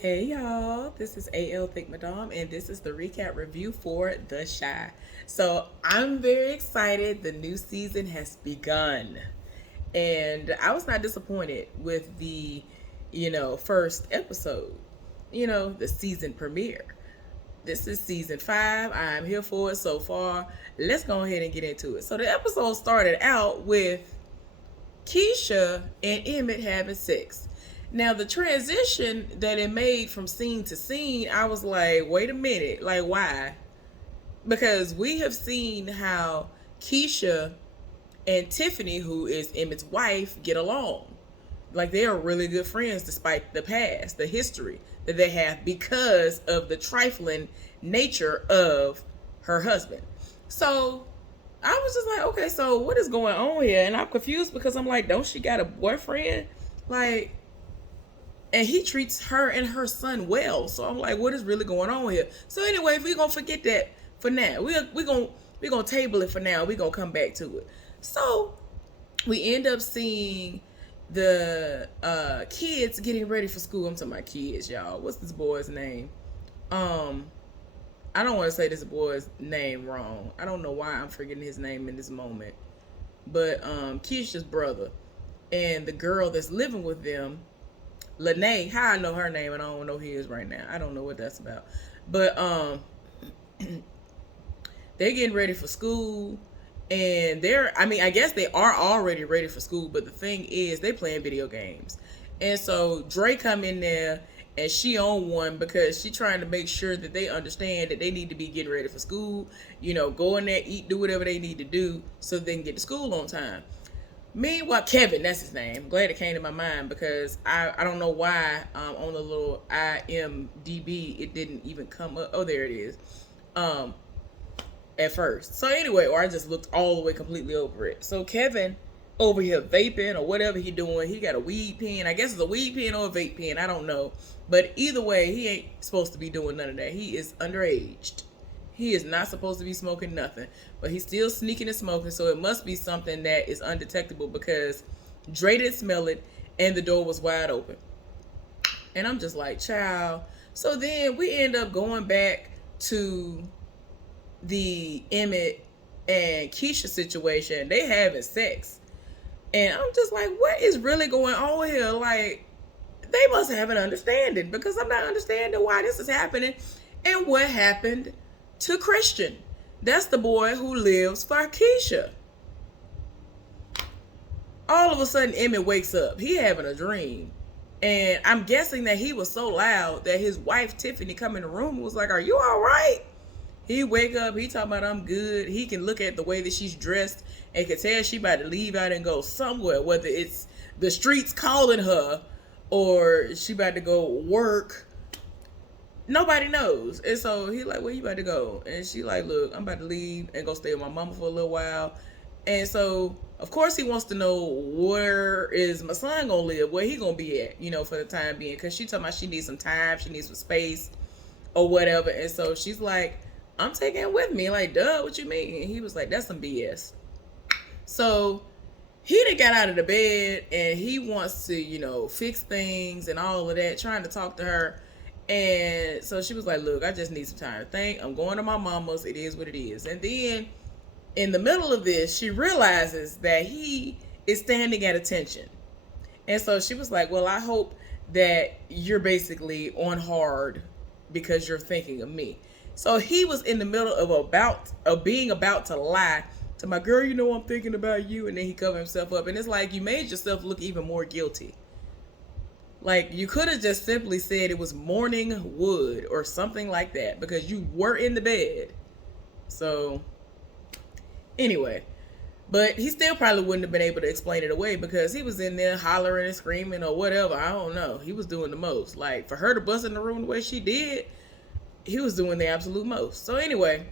Hey y'all, this is AL Think Madame, and this is the recap review for The Chi. So I'm very excited. The new season has begun, and I was not disappointed with the, first episode. The season premiere. This is season 5. I'm here for it so far. Let's go ahead and get into it. So the episode started out with Keisha and Emmett having sex. Now the transition that it made from scene to scene, I was like, wait a minute, like why? Because we have seen how Keisha and Tiffany, who is Emmett's wife, get along. Like they are really good friends despite the past, the history that they have because of the trifling nature of her husband. So I was just like, okay, so what is going on here? And I'm confused because I'm like, don't she got a boyfriend? Like, and he treats her and her son well. So I'm like, what is really going on here? So anyway, we're gonna forget that for now. We're gonna table it for now. We're gonna come back to it. So we end up seeing the kids getting ready for school. I'm talking about kids, y'all. What's this boy's name? Um, I don't want to say this boy's name wrong. I don't know why I'm forgetting his name in this moment. But Keisha's brother and the girl that's living with them, Lene. How I know her name and I don't know his right now. I don't know what that's about. But they're getting ready for school, and I guess they are already ready for school, but the thing is they playing video games. And so Dre come in there and she on one because she trying to make sure that they understand that they need to be getting ready for school, go in there, eat, do whatever they need to do so they can get to school on time. Meanwhile, Kevin, that's his name. I'm glad it came to my mind because I don't know why on the little IMDb it didn't even come up. Oh, there it is. At first. So anyway, or I just looked all the way completely over it. So Kevin over here vaping or whatever he doing. He got a weed pen. I guess it's a weed pen or a vape pen. I don't know. But either way, he ain't supposed to be doing none of that. He is underaged. He is not supposed to be smoking nothing. But he's still sneaking and smoking. So it must be something that is undetectable because Dre didn't smell it and the door was wide open. And I'm just like, child. So then we end up going back to the Emmett and Keisha situation. They having sex. And I'm just like, what is really going on here? Like, they must have an understanding because I'm not understanding why this is happening and what happened to Christian. That's the boy who lives for Keisha. All of a sudden, Emmett wakes up. He having a dream. And I'm guessing that he was so loud that his wife, Tiffany, come in the room and was like, are you all right? He wake up, he talking about I'm good. He can look at the way that she's dressed and can tell she about to leave out and go somewhere, whether it's the streets calling her or she about to go work. Nobody knows. And so he like, where you about to go? And she like, look, I'm about to leave and go stay with my mama for a little while. And so, of course, he wants to know where is my son gonna live, where he gonna be at, for the time being. Because she talking about she needs some time, she needs some space or whatever. And so she's like, I'm taking it with me. Like, duh, what you mean? And he was like, that's some BS. So he done got out of the bed and he wants to, fix things and all of that, trying to talk to her. And so she was like, look, I just need some time to think. I'm going to my mama's. It is what it is. And then in the middle of this, she realizes that he is standing at attention. And so she was like, well, I hope that you're basically on hard because you're thinking of me. So he was in the middle of being about to lie to my girl, I'm thinking about you. And then he covered himself up. And it's like, you made yourself look even more guilty. Like, you could have just simply said it was morning wood or something like that because you were in the bed. So, anyway. But he still probably wouldn't have been able to explain it away because he was in there hollering and screaming or whatever. I don't know. He was doing the most. Like, for her to bust in the room the way she did, he was doing the absolute most. So anyway,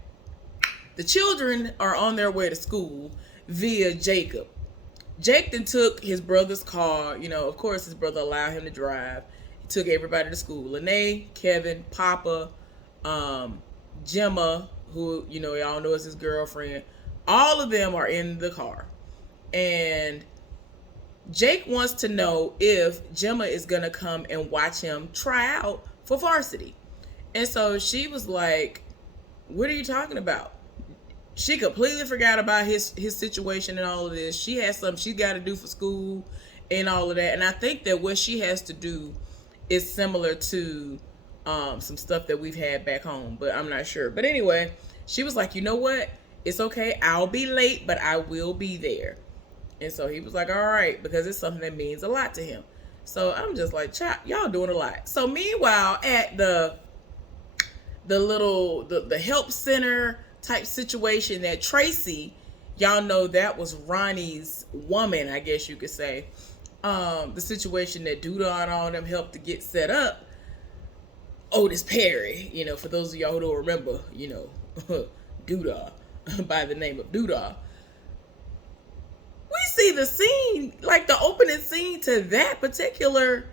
the children are on their way to school via Jacob. Jake then took his brother's car. Of course, his brother allowed him to drive. He took everybody to school. Lene, Kevin, Papa, Gemma, who, y'all know is his girlfriend. All of them are in the car. And Jake wants to know if Gemma is going to come and watch him try out for varsity. And so she was like, what are you talking about? She completely forgot about his situation and all of this. She has something she got to do for school and all of that. And I think that what she has to do is similar to some stuff that we've had back home, but I'm not sure. But anyway, she was like, you know what? It's okay. I'll be late, but I will be there. And so he was like, all right, because it's something that means a lot to him. So I'm just like, y'all doing a lot. So meanwhile, at the help center type situation that Tracy, y'all know that was Ronnie's woman, I guess you could say. The situation that Douda and all them helped to get set up. Otis Perry, for those of y'all who don't remember, Douda by the name of Douda. We see the scene, like the opening scene to that particular,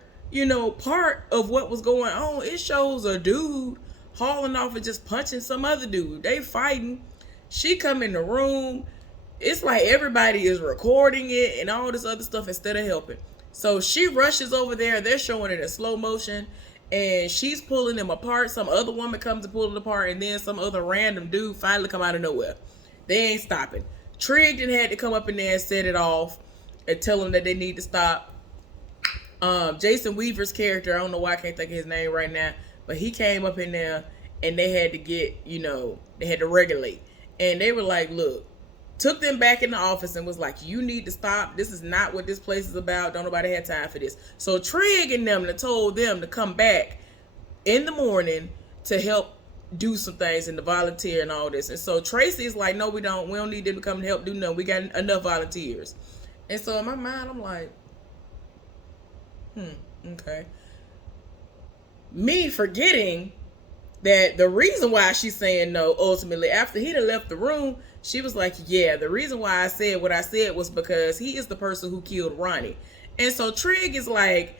part of what was going on. It shows a dude hauling off and just punching some other dude. They fighting. She come in the room. It's like everybody is recording it and all this other stuff instead of helping. So she rushes over there. They're showing it in slow motion. And she's pulling them apart. Some other woman comes to pull it apart. And then some other random dude finally come out of nowhere. They ain't stopping. Trigg had to come up in there and set it off. And tell them that they need to stop. Jason Weaver's character, I don't know why I can't think of his name right now. But he came up in there. And they had to get, they had to regulate. And they were like, look. Took them back in the office and was like, you need to stop. This is not what this place is about. Don't nobody have time for this. So Trigg and them told them to come back in the morning to help do some things and to volunteer and all this. And so Tracy's like, no, we don't. We don't need them to come and help do nothing. We got enough volunteers. And so in my mind, I'm like, okay. Me forgetting that the reason why she's saying no, ultimately, after he done left the room, she was like, yeah, the reason why I said what I said was because he is the person who killed Ronnie. And so Trigg is like,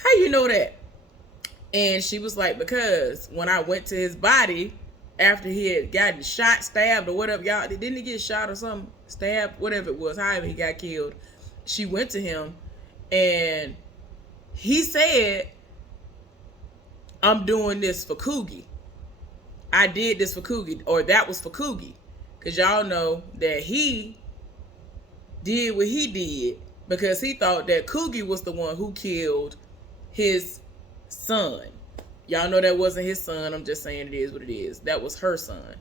how you know that? And she was like, because when I went to his body, after he had gotten shot, stabbed, or whatever, y'all, didn't he get shot or something? Stabbed, whatever it was, however he got killed. She went to him, and he said, I'm doing this for Coogie. I did this for Coogie, or that was for Coogie. Because y'all know that he did what he did because he thought that Coogie was the one who killed his son. Y'all know that wasn't his son. I'm just saying it is what it is. That was her son.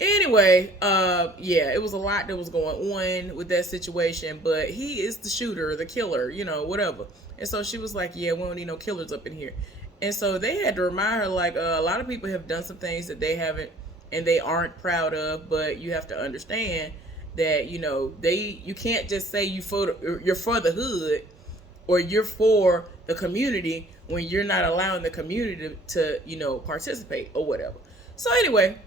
Anyway, yeah, it was a lot that was going on with that situation, but he is the shooter, the killer, whatever. And so she was like, yeah, we don't need no killers up in here. And so they had to remind her, like, a lot of people have done some things that they haven't and they aren't proud of, but you have to understand that, you can't just say you're for the hood or you're for the community when you're not allowing the community to participate or whatever. So anyway,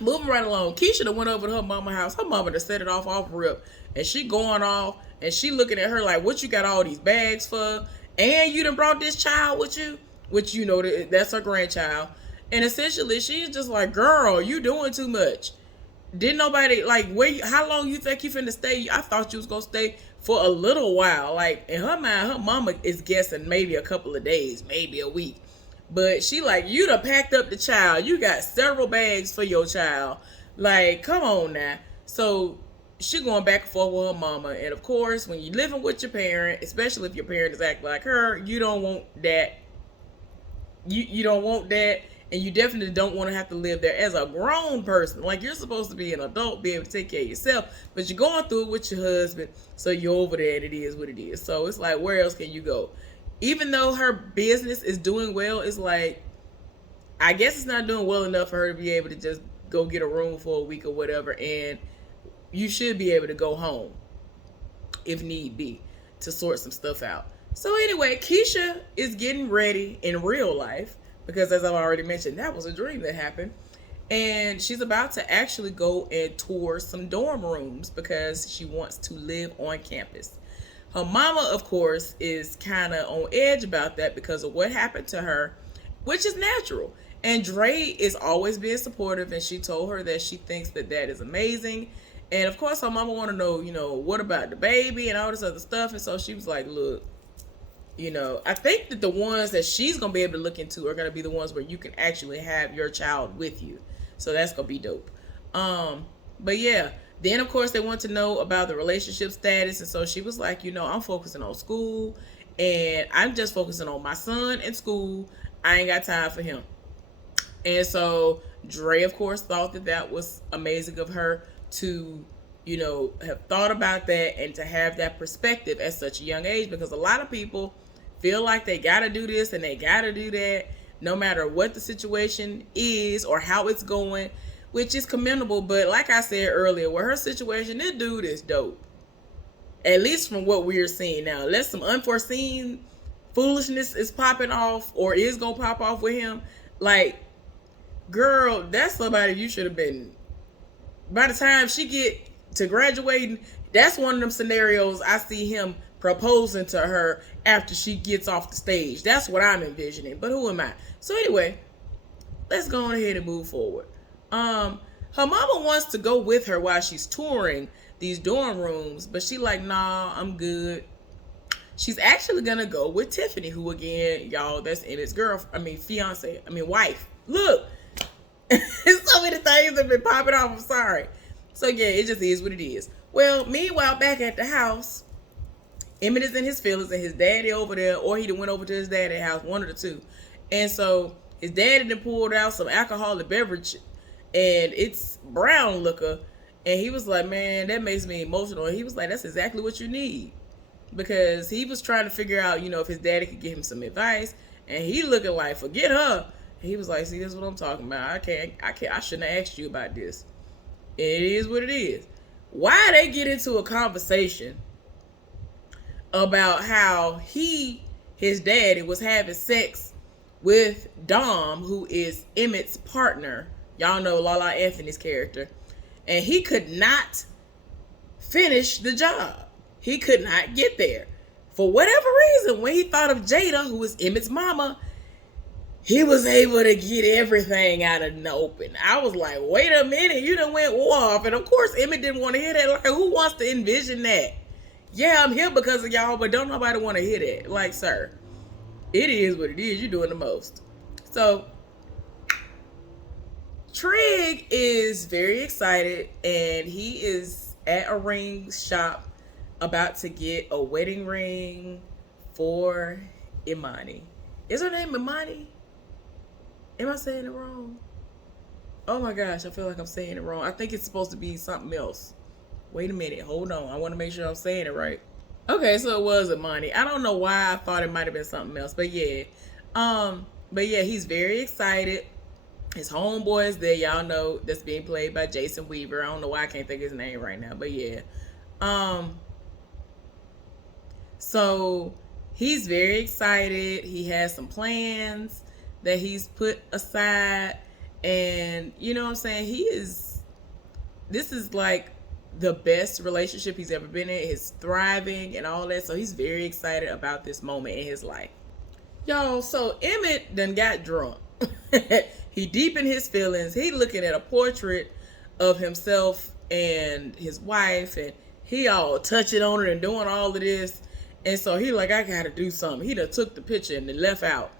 moving right along, Keisha done went over to her mama's house. Her mama done set it off rip, and she going off, and she looking at her like, what you got all these bags for? And you done brought this child with you? Which, that's her grandchild. And essentially, she's just like, girl, you doing too much. Didn't nobody, like, how long you think you finna stay? I thought you was gonna stay for a little while. Like, in her mind, her mama is guessing maybe a couple of days, maybe a week. But she like, you done packed up the child. You got several bags for your child. Like, come on now. So she going back and forth with her mama. And of course, when you living with your parent, especially if your parent is acting like her, you don't want that. You don't want that. And you definitely don't want to have to live there as a grown person. Like, you're supposed to be an adult, be able to take care of yourself. But you're going through it with your husband. So you're over there and it is what it is. So it's like, where else can you go? Even though her business is doing well, it's like, I guess it's not doing well enough for her to be able to just go get a room for a week or whatever. And you should be able to go home if need be to sort some stuff out. So anyway, Keisha is getting ready in real life. Because as I've already mentioned, that was a dream that happened. And she's about to actually go and tour some dorm rooms because she wants to live on campus. Her mama, of course, is kind of on edge about that because of what happened to her, which is natural. And Dre is always being supportive, and she told her that she thinks that is amazing. And of course, her mama want to know, what about the baby and all this other stuff. And so she was like, look, You know, I think that the ones that she's gonna be able to look into are gonna be the ones where you can actually have your child with you. So that's gonna be dope. But yeah, then of course they want to know about the relationship status, and so she was like, you know, I'm focusing on school, and I'm just focusing on my son and school. I ain't got time for him. And so Dre, of course, thought that that was amazing of her to, you know, have thought about that and to have that perspective at such a young age, because a lot of people feel like they gotta do this and they gotta do that no matter what the situation is or how it's going, which is commendable. But like I said earlier, with her situation, this dude is dope, at least from what we're seeing now. Unless some unforeseen foolishness is popping off or is gonna pop off with him, like, girl, that's somebody you should have been, by the time she get to graduating, that's one of them scenarios I see him proposing to her after she gets off the stage. That's what I'm envisioning. But who am I? So anyway, let's go on ahead and move forward. Her mama wants to go with her while she's touring these dorm rooms, but she like, nah, I'm good. She's actually gonna go with Tiffany, who again, y'all, that's Emmett's wife. Look, so many things have been popping off. I'm sorry. So yeah, it just is what it is. Well, meanwhile, back at the house, Emmett is in his feelings, and his daddy over there, or he went over to his daddy's house, one of the two. And so his daddy then pulled out some alcoholic beverage, and it's brown liquor. And he was like, man, that makes me emotional. And he was like, that's exactly what you need. Because he was trying to figure out, you know, if his daddy could give him some advice. And he looking like, forget her. And he was like, see, this is what I'm talking about. I shouldn't have asked you about this. It is what it is. Why they get into a conversation about how his daddy was having sex with Dom, who is Emmett's partner. Y'all know Lala Anthony's character. And he could not finish the job. He could not get there. For whatever reason, when he thought of Jada, who is Emmett's mama, he was able to get everything out of the open. I was like, wait a minute, you done went off. And of course, Emmett didn't want to hear that. Like, who wants to envision that? Yeah, I'm here because of y'all, but don't nobody want to hear that. Like, sir, it is what it is. You're doing the most. So, Trig is very excited, and he is at a ring shop about to get a wedding ring for Imani. Is her name Imani? Am I saying it wrong? Oh my gosh, I feel like I'm saying it wrong. I think it's supposed to be something else. Wait a minute, hold on. I want to make sure I'm saying it right. Okay, so it was Imani. I don't know why I thought it might have been something else, but yeah. He's very excited. His homeboy is there, y'all know, that's being played by Jason Weaver. I don't know why I can't think of his name right now, but yeah. So he's very excited. He has some plans that he's put aside, and you know what I'm saying, this is like the best relationship he's ever been in. He's thriving and all that, so he's very excited about this moment in his life, y'all. So Emmett done got drunk. He deep in his feelings. He looking at a portrait of himself and his wife, and he all touching on it and doing all of this. And so he like, I gotta do something. He done took the picture and then left out.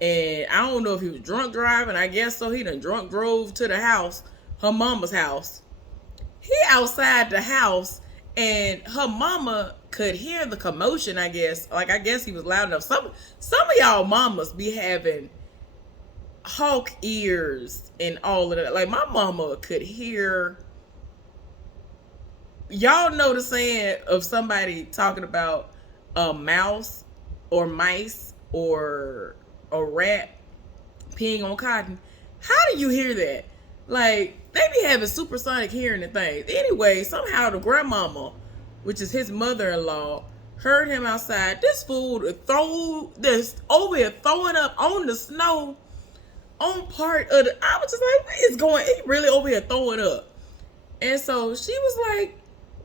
And I don't know if he was drunk driving. I guess so. He done drunk drove to the house, her mama's house. He outside the house, and her mama could hear the commotion, I guess. Like, I guess he was loud enough. Some of y'all mamas be having hawk ears and all of that. Like, my mama could hear. Y'all know the saying of somebody talking about a mouse or mice or a rat peeing on cotton. How do you hear that? Like, they be having supersonic hearing and things. Anyway, somehow the grandmama, which is his mother-in-law, heard him outside. This fool this over here throwing up on the snow on part of the. I was just like, what is going? He really over here throwing up. And so she was like,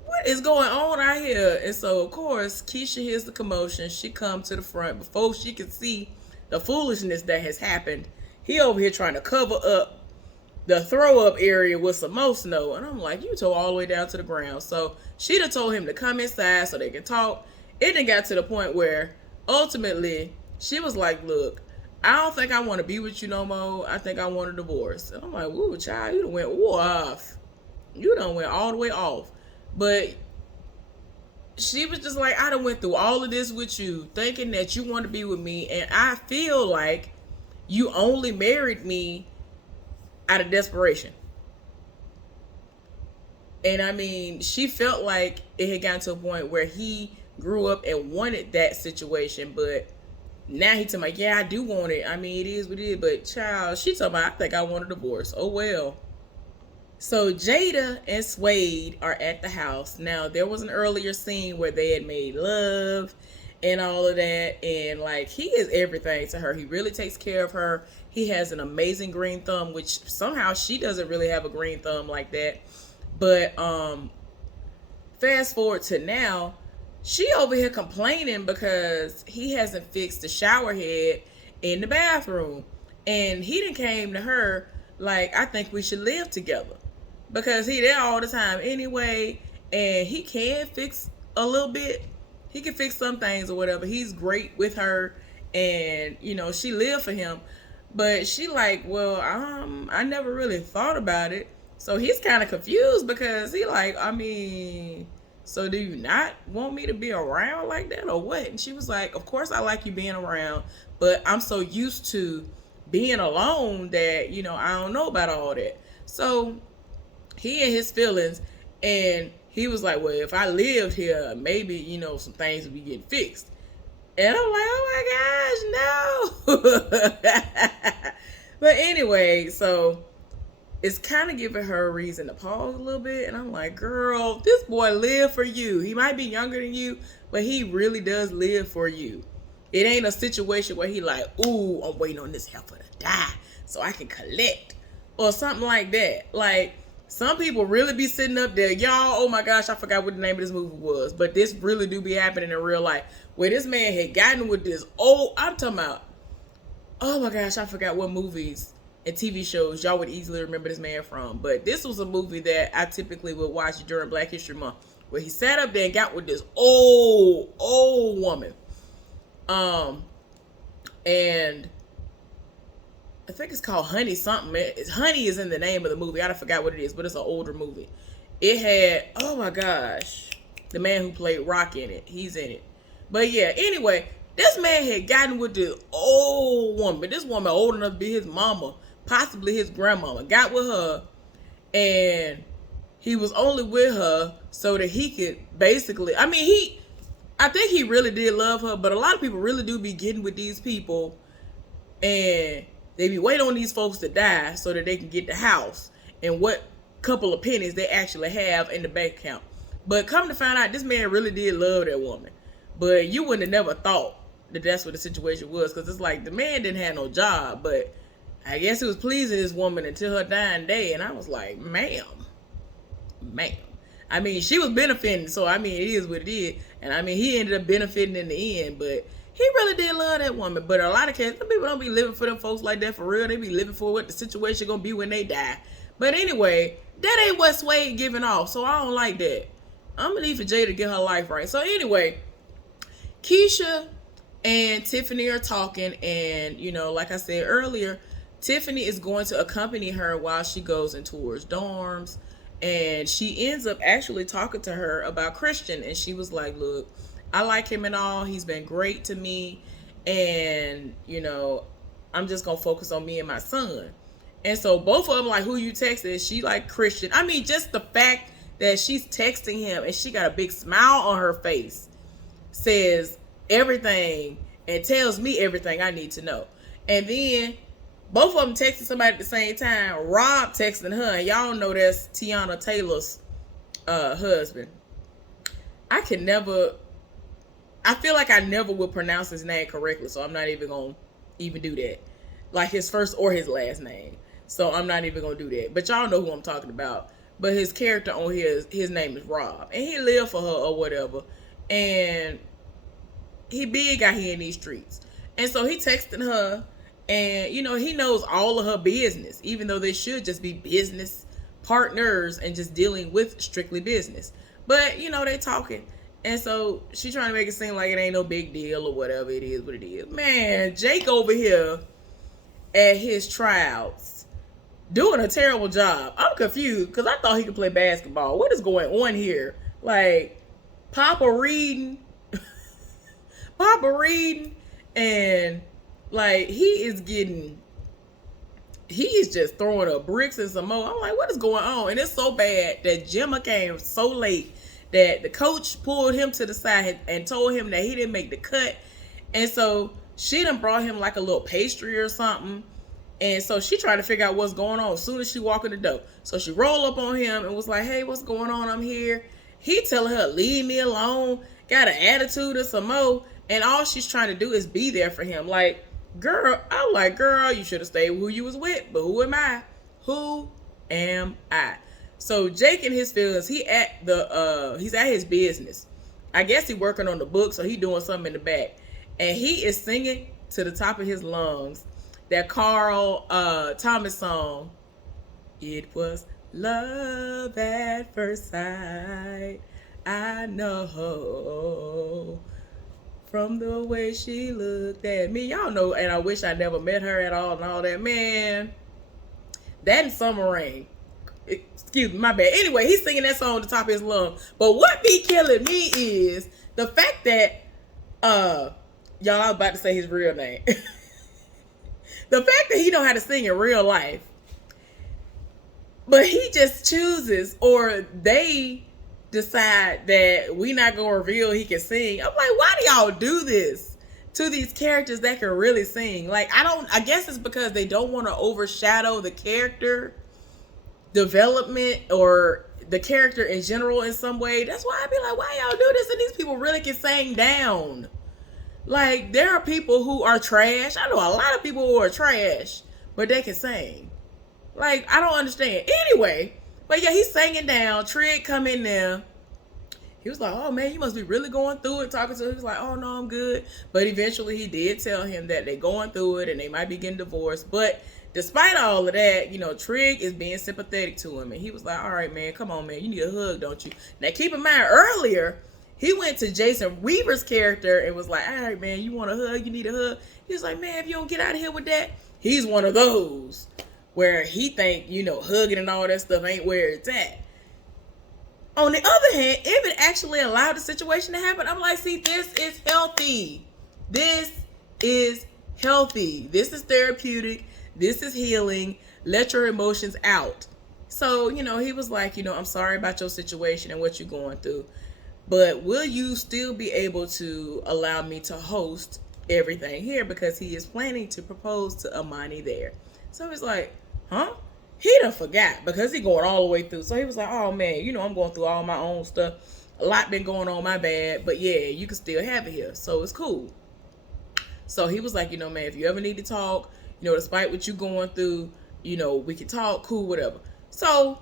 what is going on out here? And so of course Keisha hears the commotion. She comes to the front before she could see the foolishness that has happened. He over here trying to cover up the throw up area with some more snow. And I'm like, you tore all the way down to the ground. So she done told him to come inside so they can talk. It done got to the point where ultimately, she was like, look, I don't think I want to be with you no more. I think I want a divorce. And I'm like, woo, child, you done went off. You done went all the way off. But she was just like, I done went through all of this with you, thinking that you want to be with me. And I feel like you only married me out of desperation. And I mean, she felt like it had gotten to a point where he grew up and wanted that situation, but now he talking about, yeah, I do want it. I mean, it is what it is, but child, she talking about, I think I want a divorce. Oh well. So Jada and Suede are at the house. Now, there was an earlier scene where they had made love and all of that, and like, he is everything to her. He really takes care of her. He has an amazing green thumb, which somehow she doesn't really have a green thumb like that. But fast forward to now, she over here complaining because he hasn't fixed the shower head in the bathroom. And he done came to her like, I think we should live together. Because he there all the time anyway. And he can fix a little bit. He can fix some things or whatever. He's great with her. And, you know, she lived for him. But she like, well, I never really thought about it. So he's kind of confused because he like, I mean, so do you not want me to be around like that or what? And she was like, of course I like you being around, but I'm so used to being alone that, you know, I don't know about all that. So he in his feelings, and he was like, well, if I lived here, maybe, you know, some things would be getting fixed. And I'm like, oh my gosh, no. But anyway, so it's kind of giving her a reason to pause a little bit. And I'm like, girl, this boy live for you. He might be younger than you, but he really does live for you. It ain't a situation where he like, ooh, I'm waiting on this heifer to die so I can collect or something like that. Like, some people really be sitting up there, y'all, oh my gosh, I forgot what the name of this movie was, but this really do be happening in real life, where this man had gotten with this old, I'm talking about, oh my gosh, I forgot what movies and TV shows y'all would easily remember this man from. But this was a movie that I typically would watch during Black History Month, where he sat up there and got with this old woman. And I think it's called Honey something. Honey is in the name of the movie. I forgot what it is, but it's an older movie. It had, oh my gosh, the man who played Rock in it. He's in it. But yeah, anyway, this man had gotten with this old woman. This woman old enough to be his mama, possibly his grandmama. Got with her, and he was only with her so that he could basically, I think he really did love her, but a lot of people really do be getting with these people, and they be waiting on these folks to die so that they can get the house and what couple of pennies they actually have in the bank account. But come to find out, this man really did love that woman. But you wouldn't have never thought that that's what the situation was, because it's like the man didn't have no job, but I guess he was pleasing this woman until her dying day. And I was like, ma'am. I mean, she was benefiting, so I mean, it is what it is. And I mean, he ended up benefiting in the end, but he really did love that woman. But in a lot of cases, some people don't be living for them folks like that for real. They be living for what the situation gonna be when they die. But anyway, that ain't what Suede giving off, so I don't like that. I'm gonna need for Jada to get her life right. So anyway, Keisha and Tiffany are talking, and you know, like I said earlier, Tiffany is going to accompany her while she goes and tours dorms, and she ends up actually talking to her about Christian, and she was like, look, I like him and all, he's been great to me, and you know, I'm just gonna focus on me and my son. And so both of them like, who you texting? She like Christian. I mean, just the fact that she's texting him and she got a big smile on her face says everything and tells me everything I need to know. And then both of them texting somebody at the same time. Rob texting her, and y'all know that's Tiana Taylor's husband. I feel like I never will pronounce his name correctly, so I'm not even gonna even do that, like his first or his last name. So I'm not even gonna do that. But y'all know who I'm talking about. But his character on here, his name is Rob, and he lived for her or whatever. And he big out here in these streets. And so he texting her, and you know, he knows all of her business, even though they should just be business partners and just dealing with strictly business. But you know, they talking, And so she trying to make it seem like it ain't no big deal or whatever. It is what it is. Man, Jake over here at his tryouts doing a terrible job. I'm confused because I thought he could play basketball. What is going on here? Like, Papa reading, and like he's just throwing up bricks and some more. I'm like, what is going on? And it's so bad that Gemma came so late that the coach pulled him to the side and told him that he didn't make the cut. And so she done brought him like a little pastry or something. And so she tried to figure out what's going on as soon as she walked in the door. So she rolled up on him and was like, hey, what's going on? I'm here. He telling her, leave me alone. Got an attitude or some more. And all she's trying to do is be there for him. Like, girl, I'm like, girl, you should have stayed with who you was with. But who am I? Who am I? So Jake and his feelings, he's at his business. I guess he working on the book, so he doing something in the back. And he is singing to the top of his lungs that Carl Thomas song. It was love at first sight. I know from the way she looked at me. Y'all know, and I wish I never met her at all and all that. Man, that and Summer Rain. Excuse me, my bad. Anyway, he's singing that song at the top of his lungs. But what be killing me is the fact that, y'all, I was about to say his real name. The fact that he know how to sing in real life, but he just chooses, or they decide that we not gonna reveal he can sing. I'm like, why do y'all do this to these characters that can really sing? Like, I guess it's because they don't want to overshadow the character development or the character in general in some way. That's why I be like, why y'all do this? And these people really can sing down. Like, there are people who are trash. I know a lot of people who are trash, but they can sing. Like, I don't understand. Anyway, but yeah, he's singing down. Trig come in there. He was like, oh man, you must be really going through it. Talking to him. He was like, oh no, I'm good. But eventually he did tell him that they're going through it and they might be getting divorced. But despite all of that, you know, Trig is being sympathetic to him. And he was like, all right, man, come on, man. You need a hug, don't you? Now, keep in mind, earlier, he went to Jason Weaver's character and was like, all right, man, you want a hug? You need a hug? He was like, man, if you don't get out of here with that. He's one of those where he think, you know, hugging and all that stuff ain't where it's at. On the other hand, if it actually allowed the situation to happen, I'm like, see, this is healthy. This is healthy. This is therapeutic. This is healing. Let your emotions out. So, you know, he was like, you know, I'm sorry about your situation and what you're going through, but will you still be able to allow me to host everything here? Because he is planning to propose to Amani there. So he's like, huh? He done forgot because he going all the way through. So he was like, oh man, you know, I'm going through all my own stuff. A lot been going on, my bad. But yeah, you can still have it here. So it's cool. So he was like, you know, man, if you ever need to talk, you know, despite what you going through, you know, we can talk, cool, whatever. So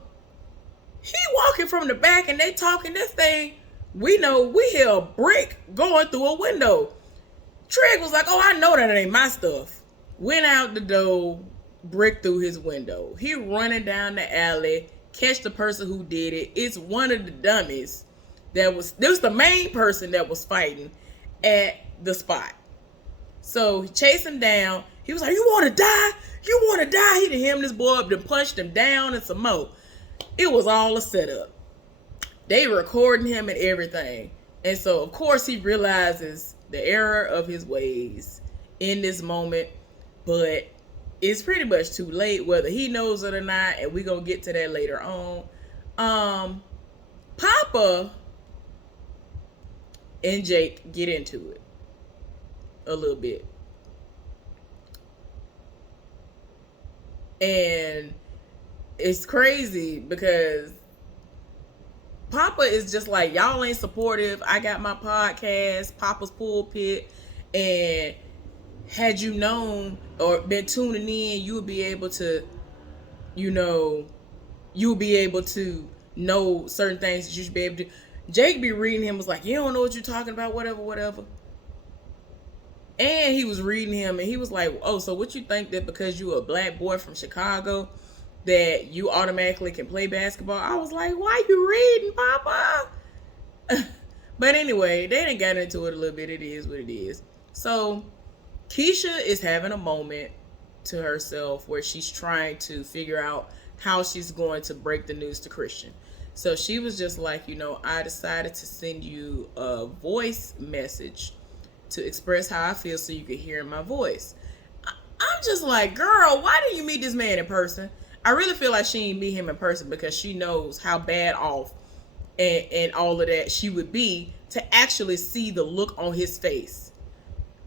he walking from the back and they talking this thing. We know we hear a brick going through a window. Trig was like, oh, I know that ain't my stuff. Went out the door, brick through his window. He running down the alley, catch the person who did it. It's one of the dummies that was the main person that was fighting at the spot. So he chased him down. He was like, you want to die? You want to die? He done hemmed this boy up, then punched him down and some more. It was all a setup. They recording him and everything. And so, of course, he realizes the error of his ways in this moment. But it's pretty much too late, whether he knows it or not. And we're going to get to that later on. Papa and Jake get into it a little bit. And it's crazy because Papa is just like, y'all ain't supportive. I got my podcast, Papa's Pulpit, and had you known or been tuning in, you would be able to, you know, know certain things that you should be able to. Jake be reading him, was like, you don't know what you're talking about, whatever. And he was reading him and he was like, oh, so what you think that because you a black boy from Chicago that you automatically can play basketball? I was like, why you reading, Papa? But anyway, they done got into it a little bit. It is what it is. So Keisha is having a moment to herself where she's trying to figure out how she's going to break the news to Christian. So she was just like, I decided to send you a voice message to express how I feel so you could hear my voice. I'm just like, girl, why didn't you meet this man in person? I really feel like she didn't meet him in person because she knows how bad off and all of that she would be to actually see the look on his face.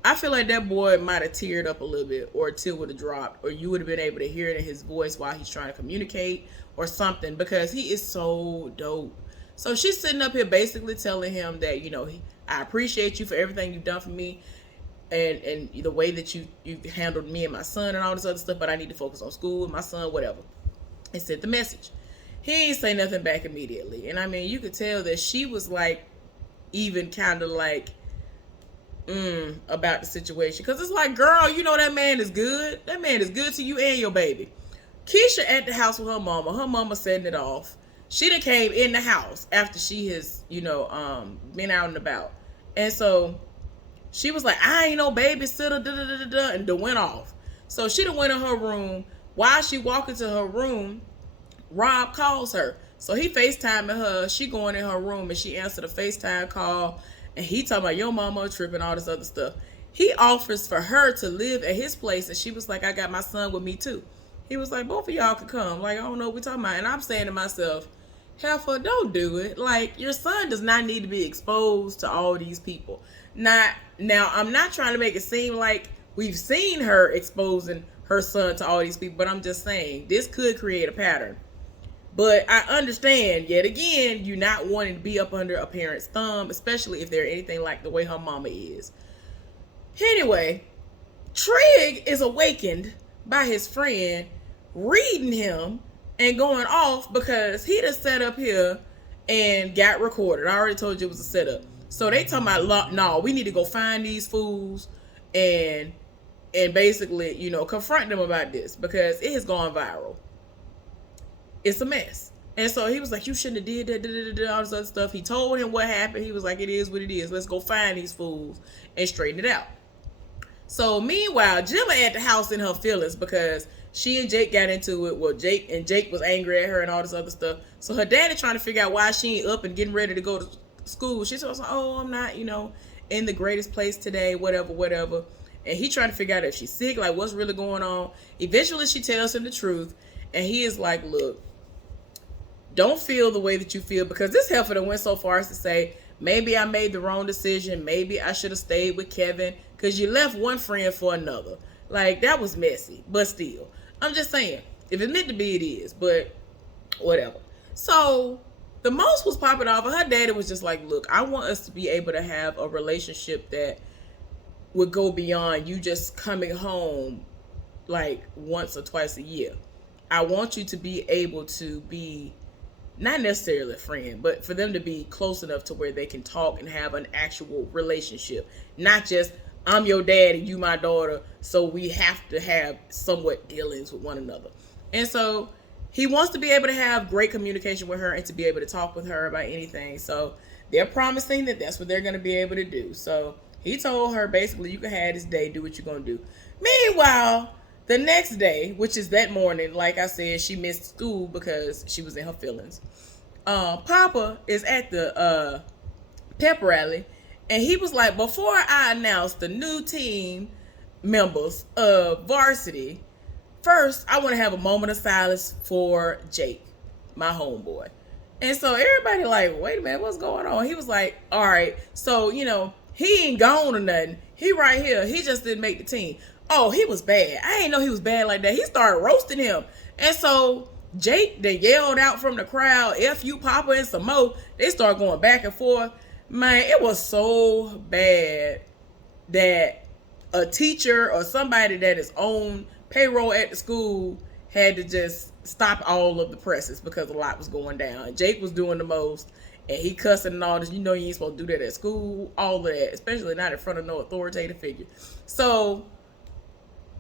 I feel like that boy might have teared up a little bit, or a tear would have dropped, or you would have been able to hear it in his voice while he's trying to communicate or something, because he is so dope. So she's sitting up here basically telling him that, I appreciate you for everything you've done for me, and the way that you handled me and my son and all this other stuff, but I need to focus on school and my son, whatever. And sent the message. He ain't say nothing back immediately. And I mean, you could tell that she was like, even kind of like, about the situation. Because it's like, girl, that man is good. That man is good to you and your baby. Keisha at the house with her mama. Her mama setting it off. She done came in the house after she has, been out and about. And so she was like, I ain't no babysitter, and done went off. So she done went in her room. While she walking to her room, Rob calls her. So he FaceTiming her. She going in her room and she answered a FaceTime call. And he talking about your mama tripping, all this other stuff. He offers for her to live at his place. And she was like, I got my son with me too. He was like, both of y'all could come. Like, I don't know what we're talking about. And I'm saying to myself, Heifer, don't do it. Like, your son does not need to be exposed to all these people. Now, I'm not trying to make it seem like we've seen her exposing her son to all these people. But I'm just saying, this could create a pattern. But I understand, yet again, you not wanting to be up under a parent's thumb, especially if they're anything like the way her mama is. Anyway, Trig is awakened by his friend reading him and going off because he just sat up here and got recorded. I already told you it was a setup. So they talking about, no, we need to go find these fools and basically, confront them about this because it has gone viral. It's a mess. And so he was like, you shouldn't have did that, all this other stuff. He told him what happened. He was like, it is what it is. Let's go find these fools and straighten it out. So meanwhile, Jilla at the house in her feelings because she and Jake got into it. Well, Jake was angry at her and all this other stuff. So her daddy trying to figure out why she ain't up and getting ready to go to school. She was like, oh, I'm not, in the greatest place today, whatever. And he trying to figure out if she's sick, like what's really going on. Eventually she tells him the truth. And he is like, look, don't feel the way that you feel, because this heifer done went so far as to say, maybe I made the wrong decision. Maybe I should have stayed with Kevin because you left one friend for another. Like, that was messy, but still. I'm just saying, if it's meant to be, it is, but whatever. So the most was popping off, and her daddy was just like, look, I want us to be able to have a relationship that would go beyond you just coming home like once or twice a year. I want you to be able to be not necessarily a friend, but for them to be close enough to where they can talk and have an actual relationship. Not just, I'm your dad and you my daughter, so we have to have somewhat dealings with one another. And so he wants to be able to have great communication with her and to be able to talk with her about anything. So they're promising that that's what they're going to be able to do. So he told her basically, you can have this day, do what you're going to do. Meanwhile, the next day, which is that morning, like I said, she missed school because she was in her feelings. Papa is at the pep rally, and he was like, before I announce the new team members of varsity, first, I want to have a moment of silence for Jake, my homeboy. And so everybody like, wait a minute, what's going on? He was like, all right, so, he ain't gone or nothing. He right here. He just didn't make the team. Oh, he was bad. I didn't know he was bad like that. He started roasting him. And so Jake, they yelled out from the crowd, F you, Papa, and some more. They started going back and forth. Man, it was so bad that a teacher or somebody that is on payroll at the school had to just stop all of the presses because a lot was going down. Jake was doing the most, and he cussing and all this. You ain't supposed to do that at school, all of that, especially not in front of no authoritative figure. So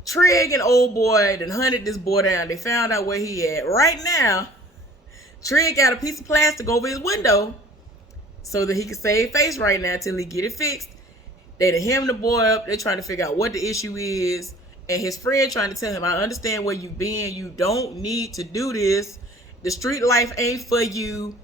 Trig and old boy done hunted this boy down. They found out where he at. Right now, Trig got a piece of plastic over his window so that he can save face right now till he get it fixed. They done him the boy up. They're trying to figure out what the issue is. And his friend trying to tell him, I understand where you've been. You don't need to do this. The street life ain't for you.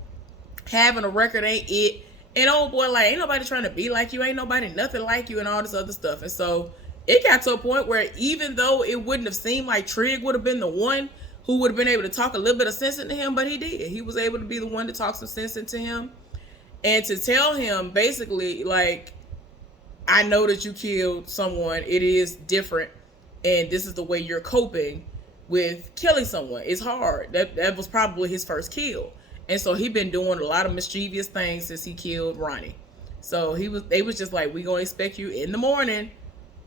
Having a record ain't it. And old boy like, ain't nobody trying to be like you. Ain't nobody nothing like you and all this other stuff. And so it got to a point where even though it wouldn't have seemed like Trig would have been the one who would have been able to talk a little bit of sense into him, but he did. He was able to be the one to talk some sense into him. And to tell him basically like, I know that you killed someone. It is different. And this is the way you're coping with killing someone. It's hard. That was probably his first kill. And so he been doing a lot of mischievous things since he killed Ronnie. So they was just like, we gonna expect you in the morning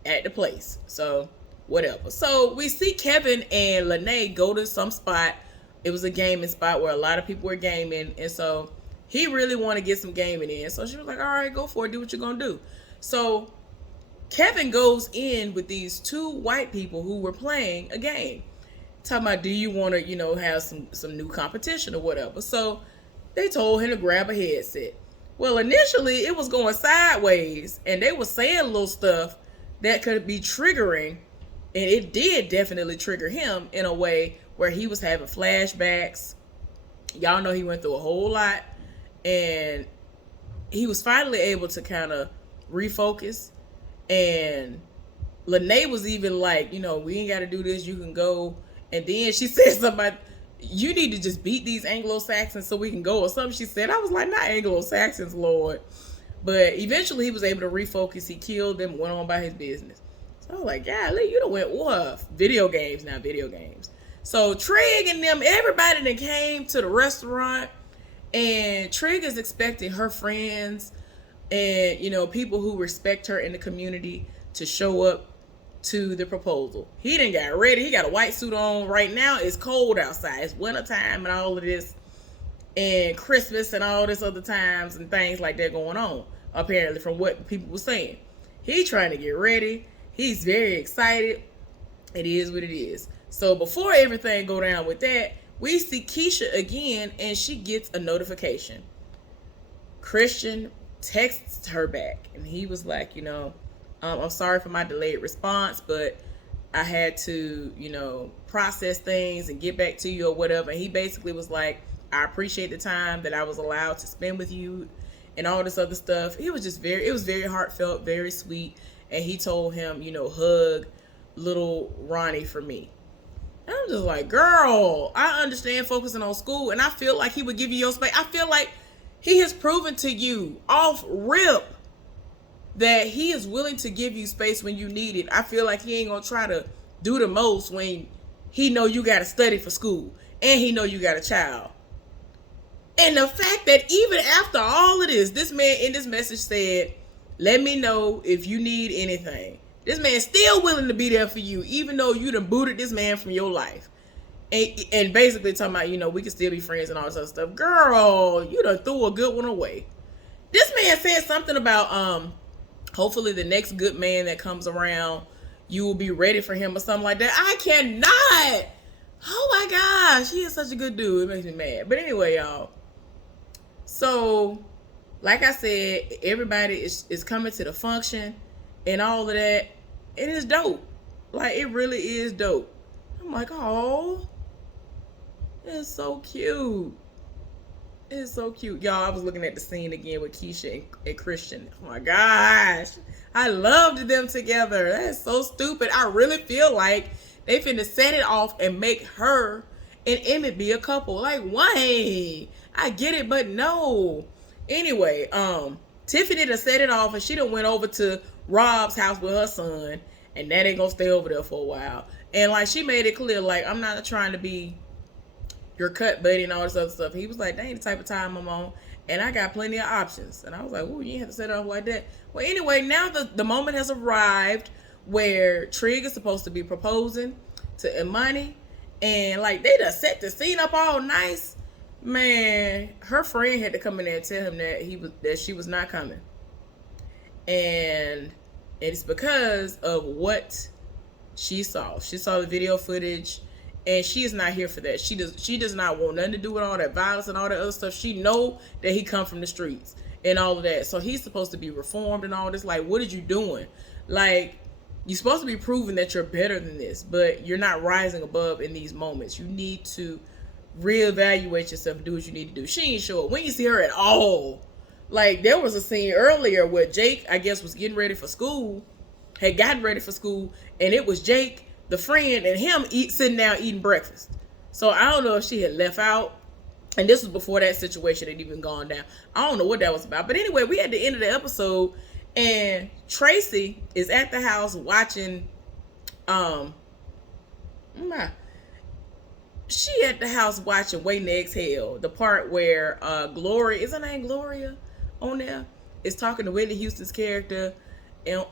at the place. So whatever. So we see Kevin and Lene go to some spot. It was a gaming spot where a lot of people were gaming. And so he really want to get some gaming in. So she was like, all right, go for it. Do what you're gonna do. So Kevin goes in with these two white people who were playing a game. Talking about, do you want to, have some new competition or whatever. So they told him to grab a headset. Well, initially it was going sideways and they were saying little stuff that could be triggering. And it did definitely trigger him in a way where he was having flashbacks. Y'all know he went through a whole lot. And he was finally able to kind of refocus. And Lene was even like, we ain't got to do this. You can go. And then she said something about, you need to just beat these Anglo-Saxons so we can go or something. She said, I was like, not Anglo-Saxons, Lord. But eventually he was able to refocus. He killed them, went on by his business. So I was like, golly, you done went woof. Video games. So Trig and them, everybody that came to the restaurant, and Trig is expecting her friends and, people who respect her in the community to show up to the proposal. He done got ready. He got a white suit on. Right now it's cold outside. It's wintertime and all of this. And Christmas and all this other times and things like that going on. Apparently from what people were saying. He's trying to get ready. He's very excited. It is what it is. So before everything go down with that, we see Keisha again and she gets a notification. Christian texts her back and he was like, I'm sorry for my delayed response, but I had to, process things and get back to you or whatever. And he basically was like, I appreciate the time that I was allowed to spend with you and all this other stuff. It was very heartfelt, very sweet. And he told him, hug little Ronnie for me. And I'm just like, girl, I understand focusing on school. And I feel like he would give you your space. I feel like he has proven to you off rip that he is willing to give you space when you need it. I feel like he ain't gonna try to do the most when he know you gotta study for school and he know you got a child. And the fact that even after all of this man in this message said, let me know if you need anything. This man's still willing to be there for you, even though you done booted this man from your life. And basically talking about, we can still be friends and all this other stuff. Girl, you done threw a good one away. This man said something about, hopefully the next good man that comes around, you will be ready for him or something like that. I cannot. Oh my gosh. He is such a good dude. It makes me mad. But anyway, y'all. So, like I said, everybody is coming to the function and all of that. It is dope. Like, it really is dope. I'm like, oh, it's so cute. It's so cute. Y'all, I was looking at the scene again with Keisha and Christian. Oh my gosh. I loved them together. That's so stupid. I really feel like they finna set it off and make her and Emmett be a couple. Like, why? I get it, but no. Anyway, Tiffany done set it off and she done went over to Rob's house with her son. And that ain't gonna stay over there for a while. And like, she made it clear, like, I'm not trying to be your cut buddy and all this other stuff. He was like, that ain't the type of time I'm on. And I got plenty of options. And I was like, oh, you ain't have to set it off like that. Well, anyway, now the moment has arrived where Trig is supposed to be proposing to Imani. And like, they done set the scene up all nice. Man, her friend had to come in there and tell him that she was not coming. And it's because of what she saw. She saw the video footage. And she is not here for that. She does not want nothing to do with all that violence and all that other stuff. She know that he come from the streets. and all of that. So he's supposed to be reformed and all this. Like, what are you doing? Like, you're supposed to be proving that you're better than this, but you're not rising above in these moments. You need to reevaluate yourself and do what you need to do. She ain't show up. We ain't see her at all. Like, there was a scene earlier where Jake, I guess, was getting ready for school, had gotten ready for school, and it was Jake, the friend, and him sitting down eating breakfast. So I don't know if she had left out. And this was before that situation had even gone down. I don't know what that was about. But anyway, we at the end of the episode, and Tracy is at the house watching, she at the house watching Waiting to Exhale, the part where Gloria, is her name Gloria on there, is talking to Whitney Houston's character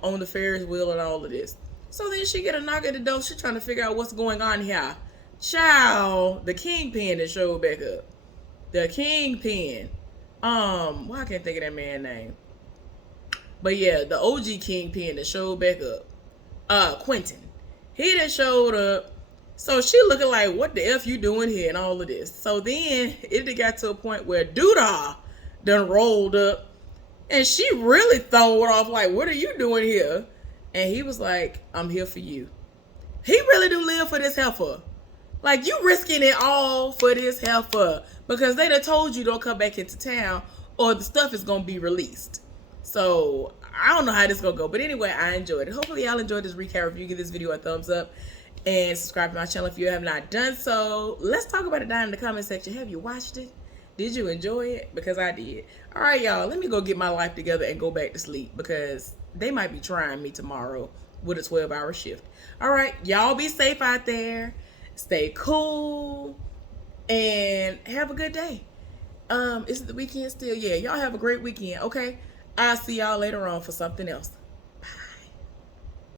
on the Ferris wheel and all of this. So then she get a knock at the door. She trying to figure out what's going on here. Child, the Kingpin that showed back up. The Kingpin. Well, I can't think of that man's name. But yeah, the OG Kingpin that showed back up. Quentin. He that showed up. So she looking like, what the F you doing here and all of this. So then it got to a point where Doodah done rolled up. And she really thrown it off like, what are you doing here? And he was like, I'm here for you. He really do live for this heifer. Like, you risking it all for this heifer. Because they done told you don't come back into town or the stuff is going to be released. So, I don't know how this is going to go. But anyway, I enjoyed it. Hopefully, y'all enjoyed this recap review. Give this video a thumbs up. And subscribe to my channel if you have not done so. Let's talk about it down in the comment section. Have you watched it? Did you enjoy it? Because I did. All right, y'all. Let me go get my life together and go back to sleep. Because they might be trying me tomorrow with a 12-hour shift. All right. Y'all be safe out there. Stay cool. And have a good day. Is it the weekend still? Yeah, y'all have a great weekend, okay? I'll see y'all later on for something else.